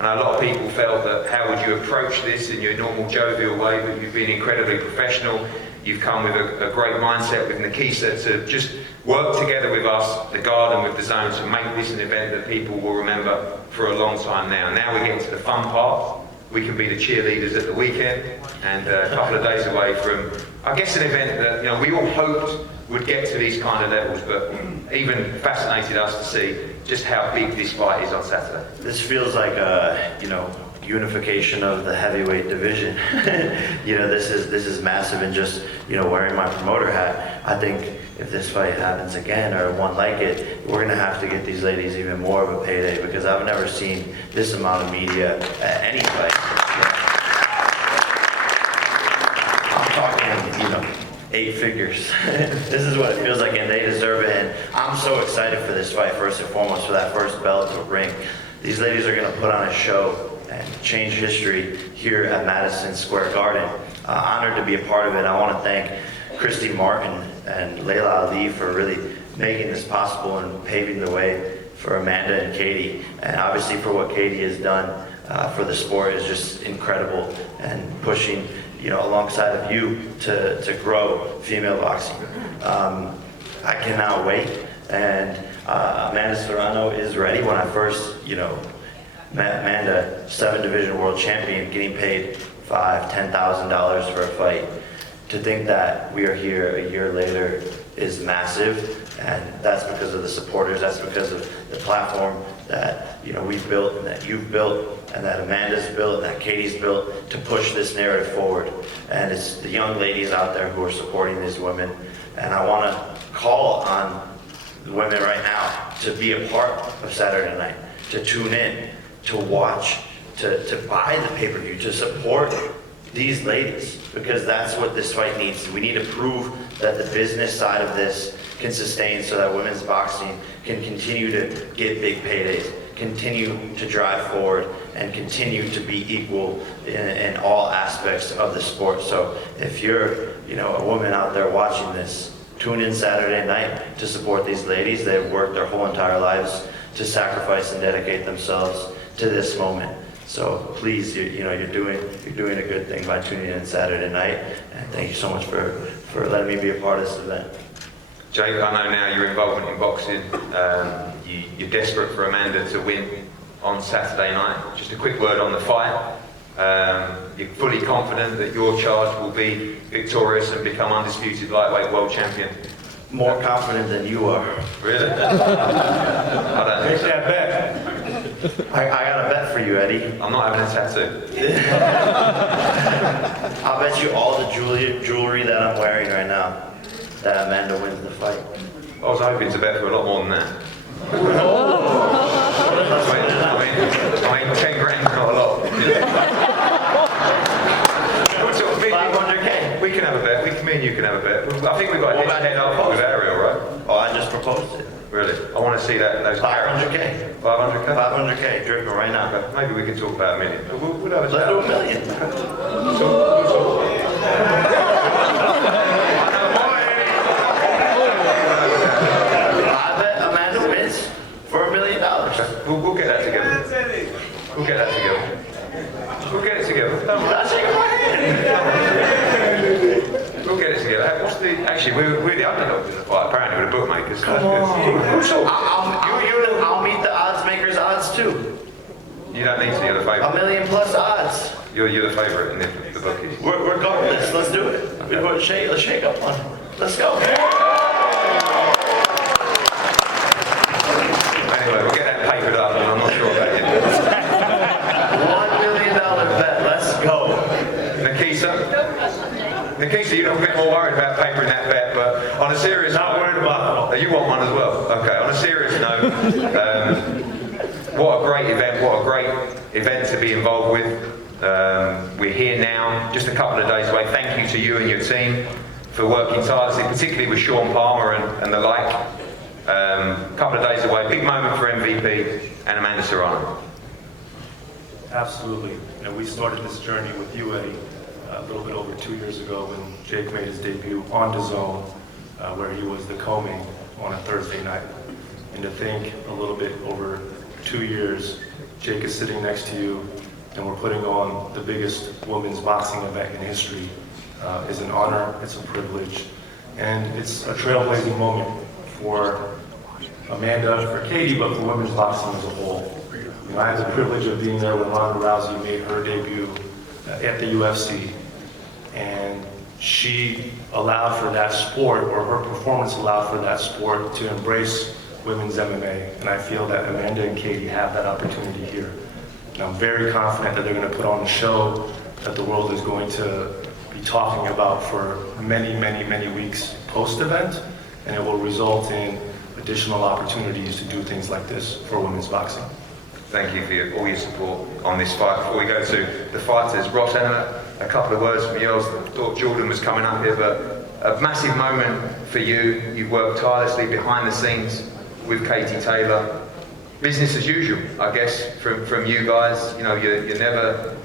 And a lot of people felt that how would you approach this in your normal jovial way, but you've been incredibly professional. You've come with a great mindset with Nikisa to just work together with us, the Garden, with the Zone, to make this an event that people will remember for a long time now. Now we're getting to the fun part. We can be the cheerleaders at the weekend, and a couple of days away from, I guess, an event that we all hoped would get to these kind of levels, but even fascinated us to see just how big this fight is on Saturday. This feels like a, unification of the heavyweight division. This is massive, and just, wearing my promoter hat, I think if this fight happens again or one like it, we're gonna have to get these ladies even more of a payday, because I've never seen this amount of media at any fight. I'm talking, 8 figures. This is what it feels like, and they deserve it. And I'm so excited for this fight, first and foremost, for that first Bellator ring. These ladies are going to put on a show and change history here at Madison Square Garden. Honored to be a part of it. I want to thank Christy Martin and Layla Ali for really making this possible and paving the way for Amanda and Katie. And obviously for what Katie has done for the sport is just incredible, and pushing alongside of you to grow female boxing. I cannot wait, and Amanda Serrano is ready. When I first, met Amanda, 7 division world champion, getting paid $5,000–$10,000 for a fight. To think that we are here a year later is massive, and that's because of the supporters. That's because of the platform that we've built, and that you've built, and that Amanda's built, and that Katie's built to push this narrative forward. And it's the young ladies out there who are supporting these women. And I want to call on the women right now to be a part of Saturday night, to tune in, to watch, to buy the pay-per-view, to support these ladies, because that's what this fight needs. We need to prove that the business side of this can sustain, so that women's boxing can continue to get big paydays, continue to drive forward, and continue to be equal in all aspects of the sport. So if you're a woman out there watching this, tune in Saturday night to support these ladies. They've worked their whole entire lives to sacrifice and dedicate themselves to this moment. So please, you're doing a good thing by tuning in Saturday night, and thank you so much for letting me be a part of this event. Jake, I know now your involvement in boxing. You're desperate for Amanda to win on Saturday night. Just a quick word on the fight. You're fully confident that your charge will be victorious and become undisputed lightweight world champion? More confident than you are. Really? I don't think so. Take that bet. I got a bet for you, Eddie. I'm not having a tattoo. I'll bet you all the jewelry that I'm wearing right now that Amanda wins the fight. I was hoping to bet for a lot more than that. I mean, 10 grand is not a lot. What sort of 500K. We can have a bet. Me and you can have a bet. I think we've got to head up with Ariel, right? Oh, I just proposed it. Really? I want to see that. Those 500K. 500K? 500K, dripping right now. Okay. Maybe we can talk about $1 million. We'll have a Let's chat. do $1 million. I bet Amanda wins for $1 million. We'll get that together. We'll get that together. We'll get it together. That's shaking my hand. We'll get it together. Actually, we're the underdogs in the fight, apparently, with the bookmakers. Come on. I'll meet the odds makers' odds too. You don't need to, you're the favourite. $1 million plus odds. You're the favourite in the bookies. We're going with this. Let's do it. Let's shake up one. Let's go. Anyway, we'll get that papered up, and I'm not sure about it. $1 million bet. Let's go. Nikisa, you're a bit more worried about papering that bet, but on a serious note... Not worried about it. You want one as well? Okay, on a serious note, what a great event to be involved with. We're here now, just a couple of days away. Thank you to you and your team for working tirelessly, particularly with Sean Palmer and the like. A couple of days away, big moment for MVP and Amanda Serrano. Absolutely. We started this journey with you, Eddie, a little bit over 2 years ago when Jake made his debut on DAZN, where he was the co-main on a Thursday night. And to think a little bit over 2 years Jake is sitting next to you, and we're putting on the biggest women's boxing event in history. Is an honor, it's a privilege, and it's a trailblazing moment for Amanda, for Katie, but for women's boxing as a whole. You know, I had the privilege of being there when Ronda Rousey made her debut at the UFC, and she allowed for that sport, or her performance allowed for that sport to embrace women's MMA, and I feel that Amanda and Katie have that opportunity here. And I'm very confident that they're going to put on a show that the world is going to be talking about for many, many, many weeks post-event, and it will result in additional opportunities to do things like this for women's boxing. Thank you for all your support on this fight. Before we go to the fighters, Ross, a couple of words from you. I thought Jordan was coming up here, but a massive moment for you. You've worked tirelessly behind the scenes with Katie Taylor. Business as usual, I guess, from you guys. You know, you're never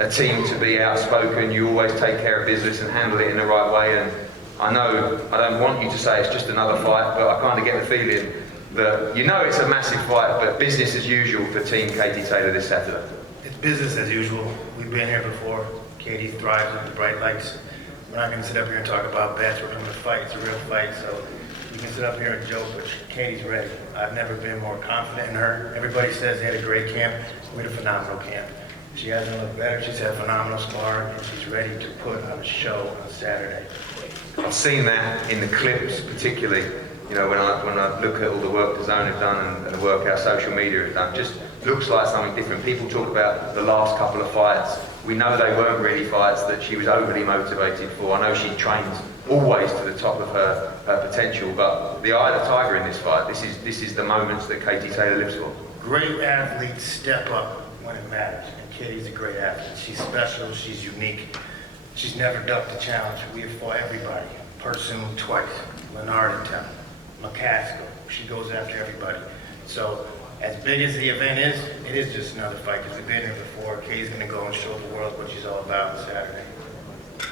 a team to be outspoken. You always take care of business and handle it in the right way. And I know, I don't want you to say it's just another fight, but I kind of get the feeling that you know it's a massive fight, but business as usual for Team Katie Taylor this Saturday. It's business as usual. We've been here before. Katie thrives with the bright lights. We're not going to sit up here and talk about bets. We're going to fight. It's a real fight. So you can sit up here and joke, but Katie's ready. I've never been more confident in her. Everybody says they had a great camp. We had a phenomenal camp. She hasn't looked better. She's had phenomenal sparring, and she's ready to put on a show on Saturday. I've seen that in the clips, particularly. You know, when I look at all the work DAZN have done and the work our social media has done, just looks like something different. People talk about the last couple of fights. We know they weren't really fights that she was overly motivated for. I know she trains always to the top of her potential, but the eye of the tiger in this fight, this is the moments that Katie Taylor lives for. Great athletes step up when it matters, and Katie's a great athlete. She's special, she's unique. She's never ducked a challenge. We have fought everybody. Pursoon twice, Lenardington, McCaskill. She goes after everybody. So as big as the event is, it is just another fight because we've been here before. Katie's going to go and show the world what she's all about on Saturday.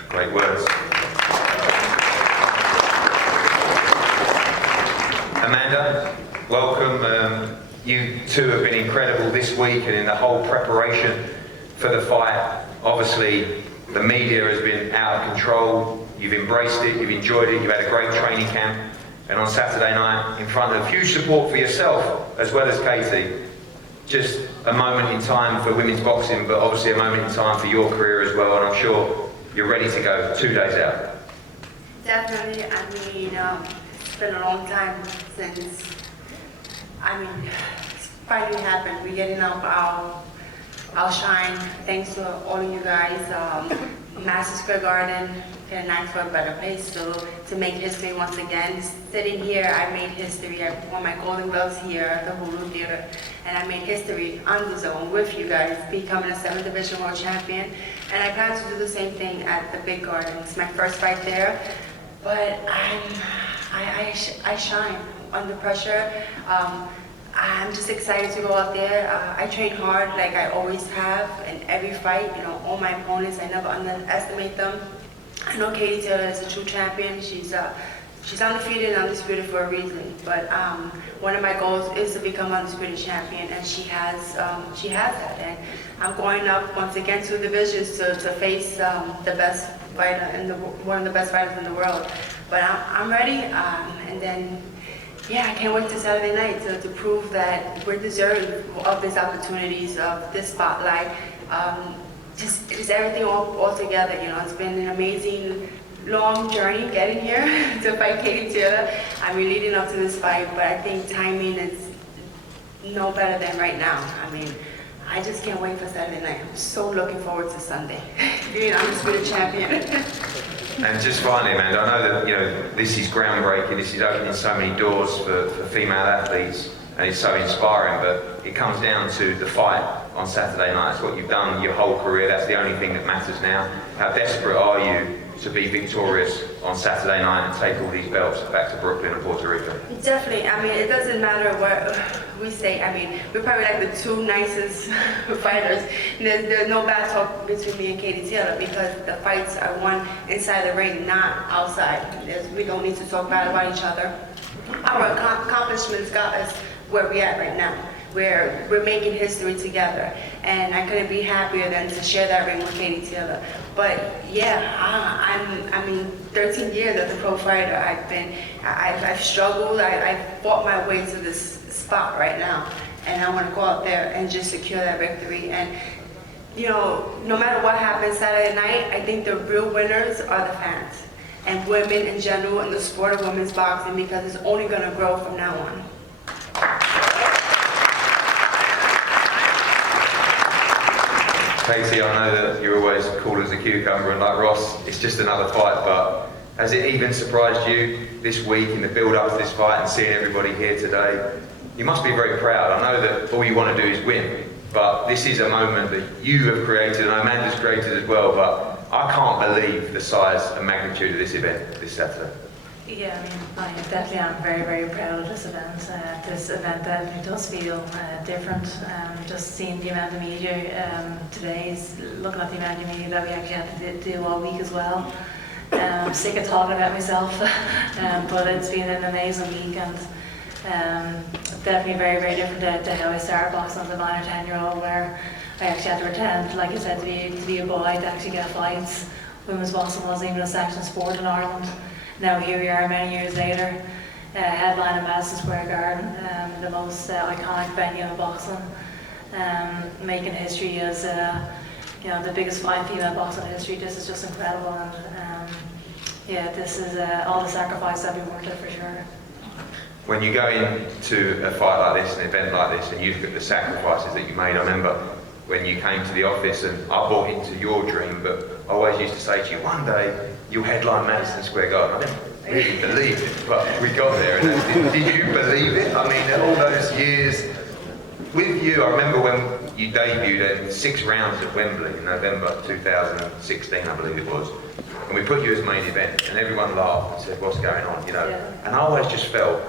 Great words. Amanda, welcome. You two have been incredible this week and in the whole preparation for the fight. Obviously, the media has been out of control. You've embraced it, you've enjoyed it, you've had a great training camp. And on Saturday night, in front of huge support for yourself, as well as Katie, just a moment in time for women's boxing, but obviously a moment in time for your career as well, and I'm sure you're ready to go 2 days out. Definitely. I mean, it's been a long time since, finally happened. We're getting up our shine. Thanks to all of you guys. Madison Square Garden, can ask for a better place to make history once again. Sitting here, I made history. I won my Golden Gloves here at the Hulu Theater, and I made history on the zone with you guys, becoming a 7th Division World Champion. And I plan to do the same thing at the Big Garden. It's my first fight there, but I shine under pressure. I'm just excited to go out there. I train hard like I always have in every fight. You know, all my opponents, I never underestimate them. I know Katie Taylor is a true champion. She's undefeated and undisputed for a reason. But one of my goals is to become undisputed champion, and she has that. And I'm going up once again 2 divisions to face the best fighter one of the best fighters in the world. But I'm ready, and then. Yeah, I can't wait till Saturday night to prove that we're deserving of these opportunities, of this spotlight. Just everything all together, you know. It's been an amazing, long journey getting here to fight Katie Taylor. I mean, leading up to this fight, but I think timing is no better than right now. I mean, I just can't wait for Saturday night. I'm so looking forward to Sunday. Being undisputed champion. And just finally, Amanda, I know that, you know, this is groundbreaking, this is opening so many doors for female athletes, and it's so inspiring, but it comes down to the fight on Saturday night. It's what you've done your whole career, that's the only thing that matters now. How desperate are you to be victorious on Saturday night and take all these belts back to Brooklyn and Puerto Rico? Definitely. I mean, it doesn't matter what we say. I mean, we're probably like the 2 nicest fighters. There's no bad talk between me and Katie Taylor because the fights are won inside the ring, not outside. We don't need to talk bad about each other. Our accomplishments got us where we're at right now. we're making history together. And I couldn't be happier than to share that ring with Katie Taylor. But yeah, I mean, 13 years as a pro fighter, I've struggled, I fought my way to this spot right now. And I want to go out there and just secure that victory. And you know, no matter what happens Saturday night, I think the real winners are the fans and women in general in the sport of women's boxing, because it's only going to grow from now on. Katie, I know that you're always cool as a cucumber, and like Ross, it's just another fight, but has it even surprised you this week in the build-up to this fight and seeing everybody here today? You must be very proud. I know that all you want to do is win, but this is a moment that you have created and Amanda's created as well, but I can't believe the size and magnitude of this event this Saturday. Yeah, I definitely am very, very proud of this event. This event definitely does feel different. Just seeing the amount of media today, looking at the amount of media that we actually had to do all week as well. I'm sick of talking about myself, but it's been an amazing week, and definitely very, very different to how I started boxing as a 9 or 10-year-old, where I actually had to pretend, like you said, to be a boy, to actually get fights. Women's boxing wasn't even a sanctioned sport in Ireland. Now here we are many years later, headline in Madison Square Garden, the most iconic venue in boxing, making history as you know, the biggest fight in female boxing history. This is just incredible, and yeah, this is all the sacrifice that we worked at for sure. When you go into a fight like this, an event like this, and you look at the sacrifices that you made, I remember when you came to the office, and I bought into your dream, but I always used to say to you, one day you'll headline Madison Square Garden. I didn't really believe it, but we got there. And did you believe it? I mean, all those years with you, I remember when you debuted in 6 rounds at Wembley in November 2016, I believe it was. And we put you as main event, and everyone laughed and said, what's going on, you know? Yeah. And I always just felt,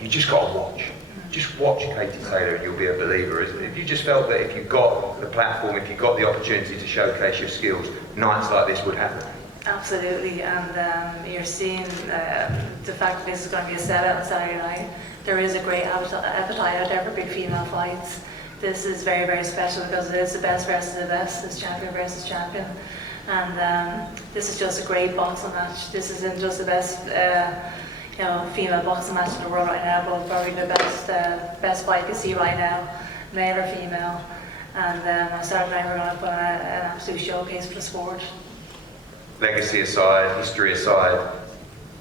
you just got to watch. Just watch Katie Taylor and you'll be a believer, isn't it? If you just felt that if you got the platform, if you got the opportunity to showcase your skills, nights like this would happen. Absolutely, and you're seeing the fact that this is going to be a sellout on Saturday night. There is a great appetite out there for big female fights. This is very, very special because it is the best versus the best. It's champion versus champion. And this is just a great boxing match. This isn't just the best you know, female boxing match in the world right now, but probably the best fight you see right now, male or female. And on Saturday night we're going to put on an absolute showcase for the sport. Legacy aside, history aside,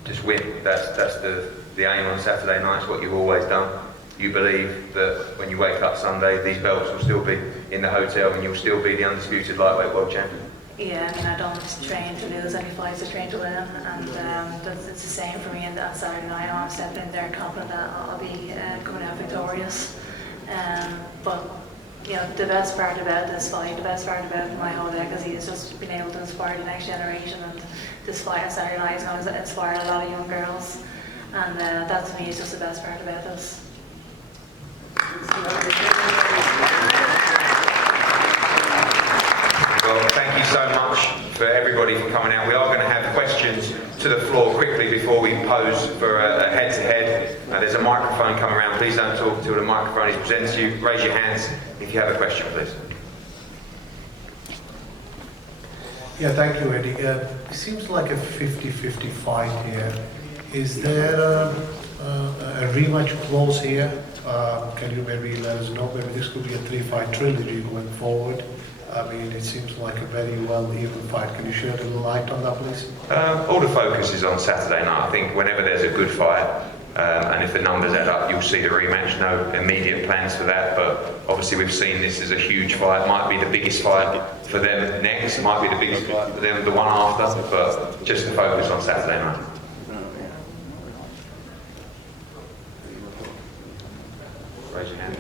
just win. That's the aim on Saturday night. It's what you've always done. You believe that when you wake up Sunday, these belts will still be in the hotel and you'll still be the undisputed lightweight world champion. Yeah, I mean, I don't train to lose any fights, I train to win, and it's the same for me on Saturday night. I'm stepping in there confident that I'll be coming out victorious. But you know, the best part about this fight, the best part about my whole legacy is just being able to inspire the next generation, and this fight on Saturday night is going to inspire a lot of young girls, and that to me is just the best part about this. Well, thank you so much for everybody for coming out. We are going to have questions to the floor quickly before we pose for a head-to-head. There's a microphone coming around. Please don't talk until the microphone is presented to you. Raise your hands if you have a question, please. Yeah, thank you, Eddie. It seems like a 50-50 fight here. Is there a rematch clause here? Can you maybe let us know? Maybe this could be a 3-fight trilogy going forward. I mean, it seems like a very well-even fight. Can you shed a little light on that, please? All the focus is on Saturday night. I think whenever there's a good fight, and if the numbers add up, you'll see the rematch. No immediate plans for that, but obviously we've seen this as a huge fight. Might be the biggest fight for them next, might be the biggest fight for them the one after, but just to focus on Saturday night. Raise your hand.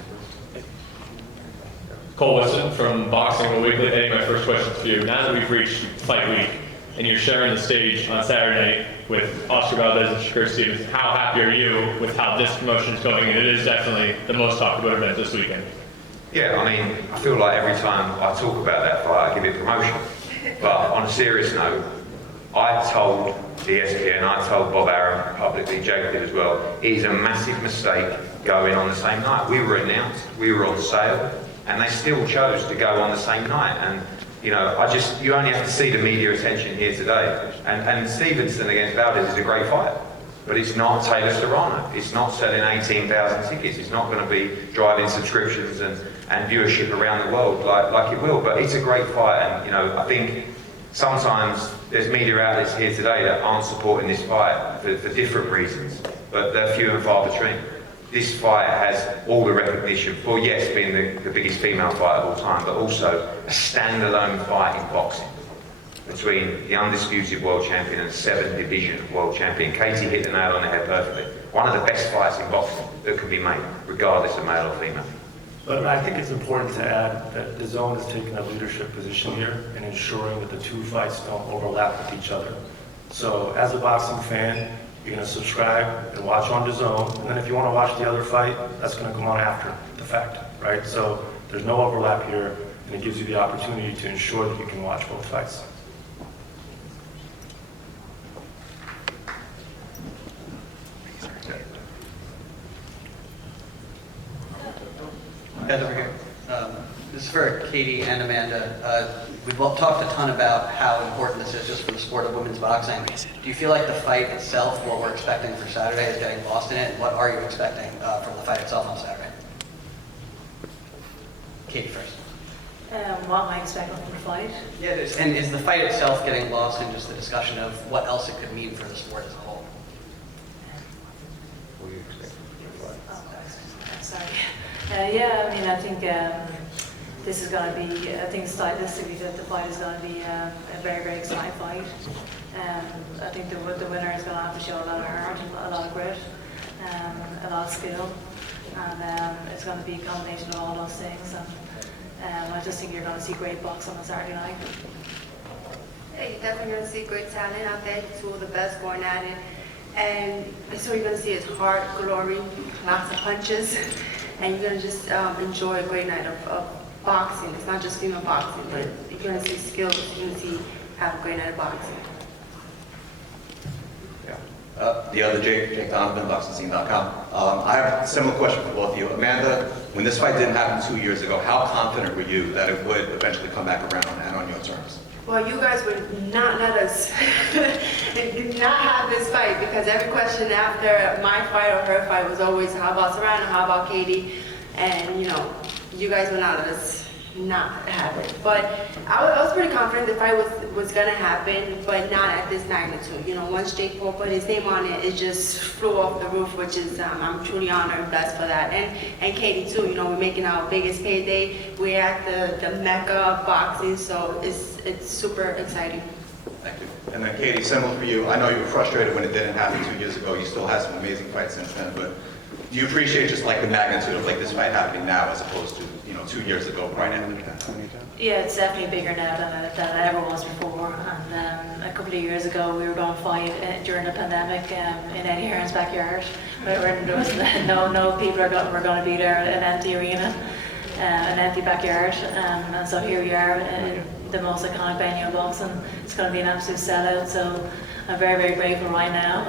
Cole Weston from Boxing Weekly. Eddie, my first question for you. Now that we've reached fight week and you're sharing the stage on Saturday night with Oscar Valdez and Shakur Stevens, how happy are you with how this promotion is going? And it is definitely the most talked about event this weekend. Yeah, I mean, I feel like every time I talk about that fight, I give it promotion. But on a serious note, I told the ESPN, I told Bob Arum publicly, Jake did as well, it is a massive mistake going on the same night. We were announced, we were on sale, and they still chose to go on the same night. And you know, you only have to see the media attention here today. And Stevenson against Valdez is a great fight, but it's not Taylor Serrano. It's not selling 18,000 tickets. It's not going to be driving subscriptions and viewership around the world like it will. But it's a great fight, and you know, I think sometimes there's media outlets here today that aren't supporting this fight for different reasons, but they're few and far between. This fight has all the recognition for, yes, being the biggest female fight of all time, but also a standalone fight in boxing between the undisputed world champion and 7th division world champion. Katie hit the nail on the head perfectly. One of the best fights in boxing that can be made, regardless of male or female. But I think it's important to add that the DAZN has taken a leadership position here in ensuring that the two fights don't overlap with each other. So as a boxing fan, you're going to subscribe and watch on DAZN, and then if you want to watch the other fight, that's going to come on after the fact, right? So there's no overlap here, and it gives you the opportunity to ensure that you can watch both fights. Guys over here. This is for Katie and Amanda. We've talked a ton about how important this is just for the sport of women's boxing. Do you feel like the fight itself, what we're expecting for Saturday, is getting lost in it? And what are you expecting from the fight itself on Saturday? Katie first. What am I expecting from the fight? Yeah, and is the fight itself getting lost in just the discussion of what else it could mean for the sport as a whole? Sorry. Yeah, I mean, I think this is going to be, I think stylistically that the fight is going to be a very, very exciting fight. I think the winner is going to have to show a lot of heart, a lot of grit, a lot of skill, and it's going to be a combination of all those things. And I just think you're going to see great boxing on Saturday night. Yeah, you're definitely going to see great talent out there, two of the best going at it. And so you're going to see his heart, glory, lots of punches, and you're going to just enjoy a great night of boxing. It's not just female boxing, but you're going to see skills, you're going to have a great night of boxing. The other Jake Donovan, BoxingScene.com. I have a similar question for both of you. Amanda, when this fight didn't happen 2 years ago, how confident were you that it would eventually come back around and on your terms? Well, you guys would not let us not have this fight, because every question after my fight or her fight was always, how about Serrano, how about Katie? And, you know, you guys would not let us not have it. But I was pretty confident the fight was going to happen, but not at this magnitude. You know, once Jake Paul put his name on it, it just flew off the roof, which is, I'm truly honored and blessed for that. And Katie too, you know, we're making our biggest payday. We're at the mecca of boxing, so it's super exciting. Thank you. And then Katie, similar for you, I know you were frustrated when it didn't happen 2 years ago. You still had some amazing fights since then, but do you appreciate just like the magnitude of like this fight happening now as opposed to, you know, 2 years ago right after that? Yeah, it's definitely bigger now than it ever was before. And a couple of years ago, we were going to fight during the pandemic in Eddie Hearn's backyard. Where there was no people were going to be there, an empty arena, an empty backyard. And so here we are, the most iconic venue in boxing. It's going to be an absolute sellout. So I'm very, very grateful right now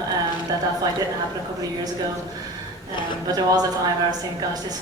that fight didn't happen a couple of years ago. But there was a time where I was thinking, gosh, this